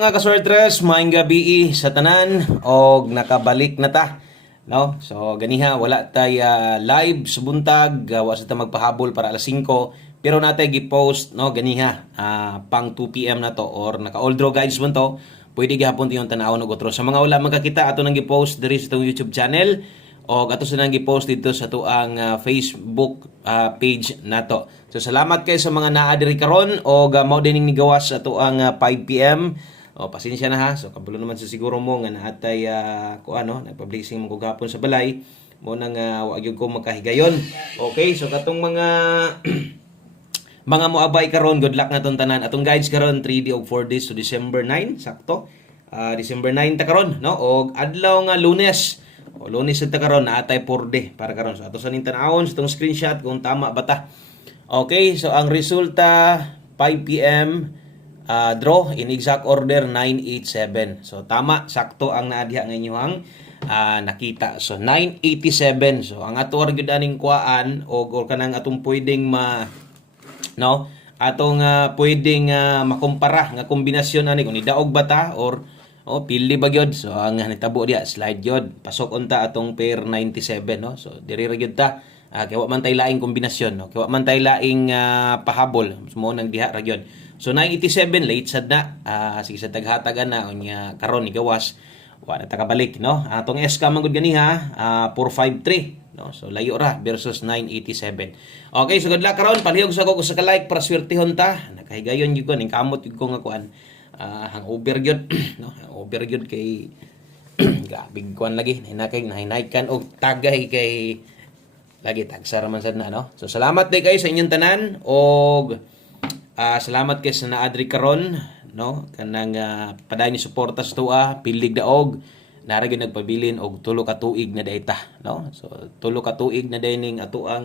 Mga kasortres, maayong gabi sa tanan og nakabalik na ta, no? So ganiha wala tay live sa buntag, wa sa ta magpahabol para alas 5, pero natay gi-post no ganiha pang 2 PM na to or naka-all draw guides man to. Pwede gihapon tiyong tanawon og otro. Sa mga wala magkakita ato nang gi-post diri sa tong YouTube channel o ato sa nang gi-post dito sa tuang Facebook page nato. So salamat kay sa mga naa diri karon og mao dining nigawas sa tuang 5 PM. O pasensya na ha. So kabulo naman sa siguro mo nga naatay ko ano, nagpa-blessing mo gapon sa balay mo nang wa gyud ko makahigayon. Okay, so katong mga mga moabay karon, good luck na tong tanan. Atong guides karon 3 og 4 days to December 9, sakto. December 9 ta karon, no? Og adlaw nga Lunes. O Lunes ta karon naatay 4 day para karon. So ato sa ning tan-awon sa tong screenshot kung tama ba ta. Okay, so ang resulta 5 PM draw in exact order 987. So tama, sakto ang naadya nga inyong nakita. So 987. So ang ato ra gyud aning kuan og or kanang atong pwedeng no atong pwedeng makumpara nga kombinasyon ani kung nidaog ba ta or pili ba gyud. So ang nitabo diya slide gyud pasok unta atong pair 97, no? So diri ra gyud ta kay wa man tay laing kombinasyon, no? Kay wa man tay laing pahabol mo nang diha ra gyud. So 987 late sad na. Sige sa taghatagan na unya karon ni gawas wa na ta kabalik, no? Atong SK man gud ganiha 453, no? So layo ra versus 987. Okay, so good luck karon. Palihog sa ko sa ka-like para swertehon ta. Nakahigayon gyud ko ning kamot gyud ko nga kuan. Hangover gyud, no? Hangover gyud kay gabig kuan lagi hinaikan og tagay kay lagi tagsara man sad na, no? So salamat day kayo sa inyong tanan og salamat kay sa naadri karon, no? Kanang paday ni suporta sa tuwa, pilig daog nara gyud nagpabilin og tulo ka tuig na dayta, no? So tulo ka tuig na day ning ato ang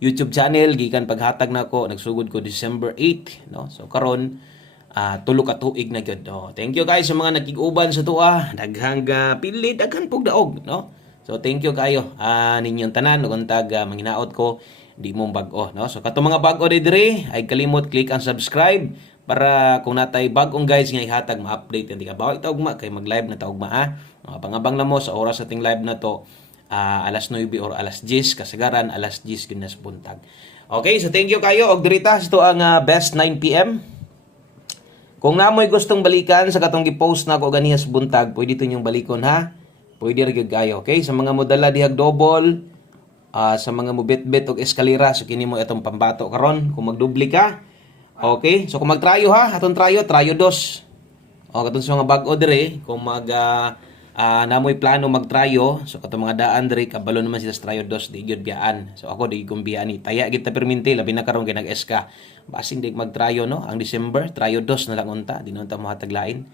YouTube channel gikan paghatag nako nagsugod ko December 8, no? So karon tulo ka tuig na gyud. No? Thank you guys sa mga nakig-uban sa tuwa, daghang pili daghan pug daog, no? So thank you kayo ninyong tanan ug untag manghinaot ko di mo bag-o, no? So katong mga bag-o diri ay kalimot click ang subscribe para kung natay bag-ong guys nga ihatag ma-update ang tiga bawat taugma kay mag-live na taugma ha. Pangabang na mo sa oras sa ting live na to alas 9 or alas 10 kasagaran alas 10 ginas buntag. Okay, so thank you kayo og diri ta sa to ang best 9 PM. Kung namoy gustong balikan sa katong gi-post na ko ganiha sa buntag, pwede to ninyong balikon ha. Pwede ra gyud kayo, okay? Sa mga modala dihag double sa mga mubit-bit og eskalera so kini mo itong pambato karon kung magdubli ka. Okay? So kung magtrayo ha, atong trayo 2. O katong sa mga bag-o dire kung namoy plano magtrayo, so katong mga daan dire kabalo naman sila sa trayo 2 di gyud biyaan. So ako di kong biyaan ni. Taya gid ta perminti labi na karon kay nag-SK. Basin di magtrayo, no? Ang December trayo 2 na lang unta, di na unta mahataglain.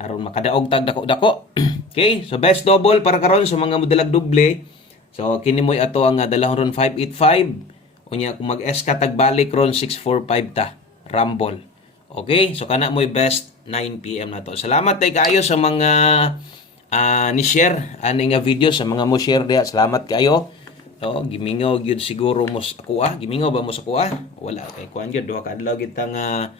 Aron makadaog tag dako-dako. Okay? So best double para karon sa mga modelag doble. So kini mo'y ato ang dalahon ron 585. Unya kung mag-SK tagbalik ron 645 ta. Rumble. Okay? So kana mo'y best 9 PM na to. Salamat tay kaayo sa mga ni-share ani nga video sa mga mo share diha. Salamat kayo. No, gimingaw gyud siguro mo sa kuha. Gimingaw ba mo sa kuha? Wala kay kuan gyud duha ka adlaw gid ta nga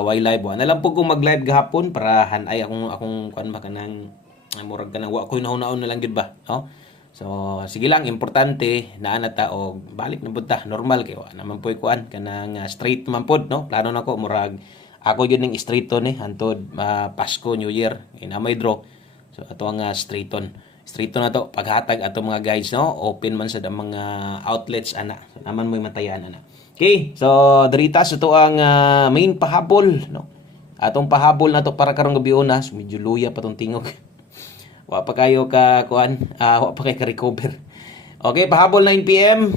why live. Wala lang po kung mag-live gahapon para hanay akong kuan ba kanang murag kanang wa koy nahunaon na lang gyud ba, no? So sige lang, importante naa na ta og balik na pud ta normal kay wa naman poy kuan kanang straight man pud, no? Plano nako murag ako gyud ning straight on hantod Pasko New Year inamay draw. So ato ang straight on na to paghatag ato mga guys, no? Open man sa mga outlets ana. So naman moy matayan ana. Okay, so dirita sa to ang main pahabol, no? Atong pahabol na to para karong gabi una, so, medyo luya pa tong tingog. Wa pa kayo ka kuan, wa pa kayo ka recover. Okay, pahabol 9 PM.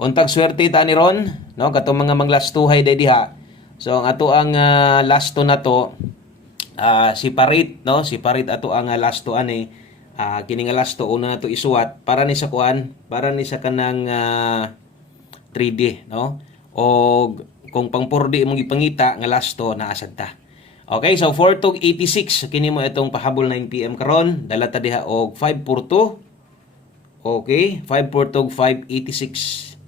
Untag swerte ta ni ron, no? Katong mga manglastuhay day diha. So ang ato ang last to na to separate, no? Separate ato ang last to ani. Kini nga last to una na to isuwat para ni sa kuan, para ni sa kanang 3D, no? O kung pang 4D mong ipangita nga last to naasad ta. Okay, so 4 to 86 kini mo itong pahabol 9 PM karon, dala ta diha og 542. Okay, 54 to 586.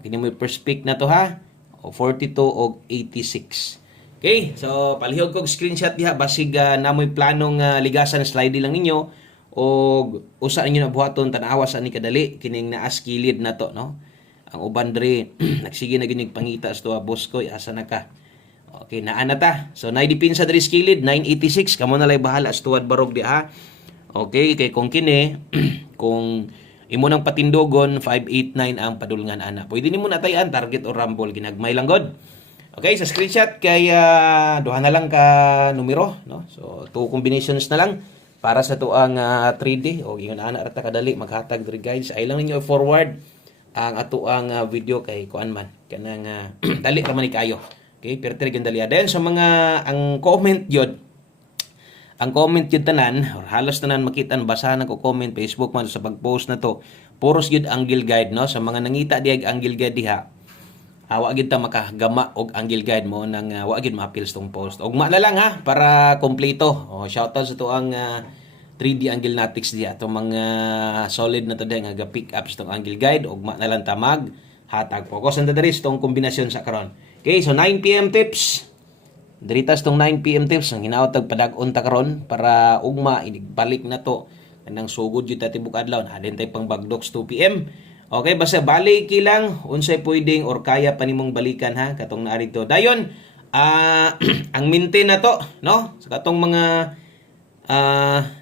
Kini mo first pick na to ha. O 42 og 86. Okay, so palihog kog screenshot diha basig namoy planong ligasan slide lang ninyo o usa ninyo na buhaton tan-awa sa ni kadali kining naas kilid na to, no? Ang uban diri nagsige na ginig pangita sa boss ko, asa na ka? Okay, naa na ta. So naidipinsa diri sa kilid 986 kamo na lay bahala sa tuwad barog di ha. Okay, kay kung kini kung imo nang patindogon 589 ang padulngan ana. Pwede nimo natayan target o rumble ginagmay lang god. Okay, sa screenshot kay duha na lang ka numero, no? So two combinations na lang para sa tuang 3D o ingon ana rata kadali maghatag diri guys. Ay lang ninyo forward ang ato ang video kay kuan man kanang dali ra man ni kayo. Okay, pero talagang dali din sa mga ang comment yun. Ang comment yun tanan, or halos tanan makitan, basahan ko comment, Facebook man sa pag-post na to, puros yun angle guide, no? Sa mga nangita diag angle guide diha, wa gid ta makagama og angle guide mo nang wa gid ma-appeal tong post. Ugma na lang ha, para kompleto. Shoutout sa to ang 3D angle natics diha, to mga solid na to diha nga pick up sa tong angle guide. Ugma na lang ta mag hatag focus and diri tong kombinasyon sa karon. Okay, so 9 PM tips. Diritas tong 9 PM tips ang hinautag padag-on ta karon para ugma balik na to kanang sugod jud ta tibok adlaw na din tay pang bagdoks 2 PM. Okay, basta balik lang unsay pwedeng or kaya pa nimong balikan ha katong naari to. Dayon ang maintain na to, no? Sa katong mga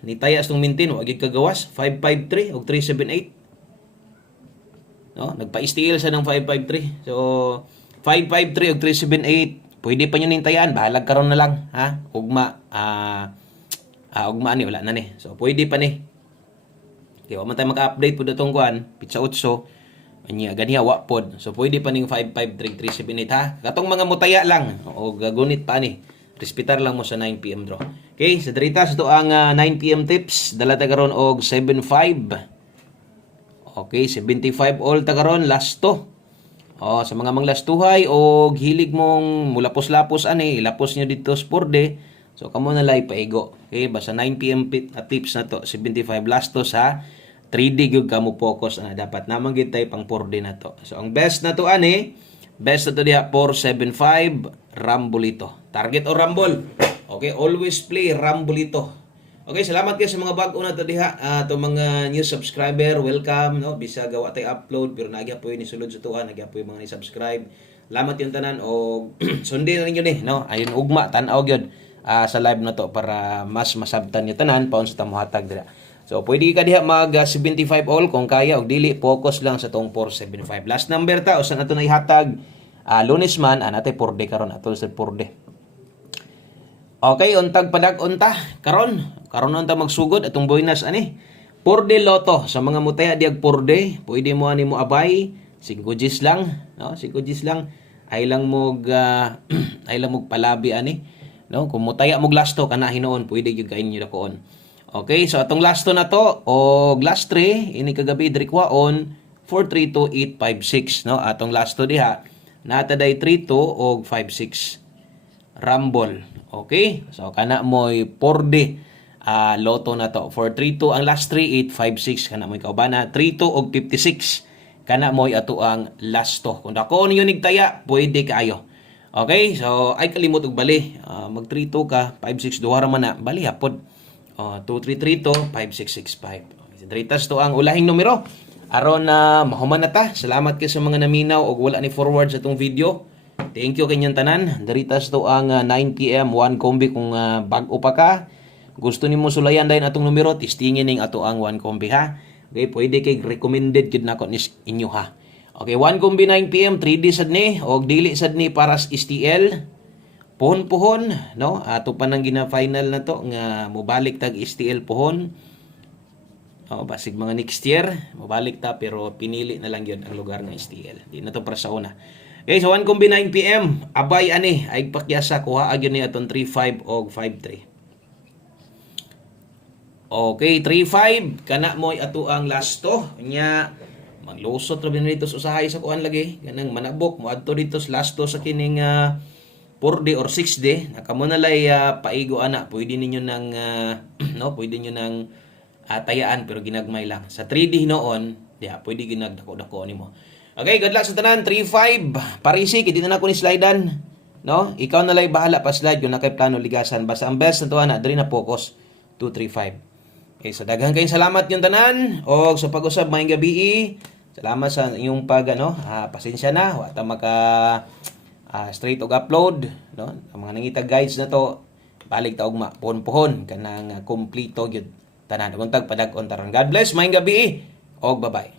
nitayas tong maintain wa gid kagawas 553 og 378. No, nagpa-steal sa ng 553. So 553 og 378 pwede pa nyo nintayaan, bahalag karon na lang, ha? Ugma, ugma ni, wala na ni. So, pwede pa ni. Okay, wala man tayo maka-update po datong kuhan, pizza 8, ganiya, wapod. So, pwede pa ning 553-378, ha? Katong mga mutaya lang, o gagunit pa ni. Respitar lang mo sa 9 PM draw. Okay, sa diritas, ito ang 9 PM tips, dala ta karon og 75. Okay, 75 all ta karon, last to. Sa mga manglastuhay o hilig mong mulapos-lapos ani, ilapos nyo dito sa porde. So kamo na lay paigo. Okay, basta 9 PM tips na to, 75 last to sa 3D gyud kamo focus na dapat namang gid tay pang porde na to. So ang best na to ani, best na to diha 475 Rambolito. Target o Rumble. Okay, always play Rambolito. Okay, salamat kayo sa mga bag-o na to diha. To mga new subscriber, welcome, no? Bisa gawa tay upload pero nagya po ni sulod sa tuwa, nagya po mga ni-subscribe. Salamat yung tanan o sundin na ninyo ni, no? Ayun ugma tan-aw gyud sa live na to para mas masabtan niyo tanan paun sa tamuhatag dira. So pwede ka diha mag 75 all kung kaya og dili focus lang sa tong 475. Last number ta usan ato na ihatag Lunes man anate porde karon atol sa porde. Okay, untag padag-unta karon unta magsugod atong bonus ani. Porde loto sa mga mutaya diag porde, pwede mo ani mo abay 5 Gs lang, no? 5 Gs lang. Ay lang mo ay lang mo palabi ani, no? Kung mutaya mo lasto kana hinoon, pwede gyud kain niyo dakoon. Okay, so atong lasto na to og last 3 ini kagabi diri kwaon 432856, no? Atong lasto diha nataday 32 og 56 Rumble. Okay? So, kana mo'y 4D loto na to. 432 ang last 3, 856. Kana mo'y kaubana. 32 og 56. Kana mo'y ato ang last to. Kung dako niyo nigtaya, pwede kayo. Okay? So, ay kalimot og bali. Mag 32 ka, 56 duha ra man na. Bali hapod. 2332 5665. Dritas to ang ulahing numero. Aron na mahuman na ta. Salamat kayo sa mga naminaw og wala ni forward sa tong video. Thank you kanyang tanan. Daritas to ang 9 PM 1 kombi kung bag-o pa ka. Gusto nimo sulayan dayon atong numero, tistingin ning ato ang 1 kombi ha. Okay, pwede kay recommended gid nako ni inyo ha. Okay, 1 kombi 9 PM 3D sad ni og dili sad ni para sa STL. Puhon-puhon, no? Ato pa nang gina-final na to nga mobalik tag STL puhon. Basig mga next year, mobalik ta pero pinili na lang yun ang lugar ng STL. Di na to para sa una. Okay, so 1 kombi 9 PM, abay ani, ay pakyasa kuha agyon ni atong 35 og 53. Okay, 35 kana moy ato ang lasto nya maglusot ra dito sa usahay sa kuan lagi kanang manabok mo adto dito sa lasto sa kining 4D or 6D nakamo na lay paigo ana pwede ninyo nang no pwede niyo nang tayaan pero ginagmay lang sa 3D hinoon pwede ginagdako-dako nimo. Okay, good luck sa tanan. 3-5. Parisi, kiti na ako ni slidean. no? Ikaw na lang bahala pa slide kung nakay plano ligasan. Basta ang best na to na diri na focus 235. Okay, so daghan kayong salamat yung tanan o sa pag-usab maayong gabi. Salamat sa inyong pasensya na wa ta maka straight og upload, no? Ang mga nangitag guides na to balik ta og pohon-pohon kanang kompleto gyud tanan. Untag padag-on taron. God bless, maayong gabi og bye-bye.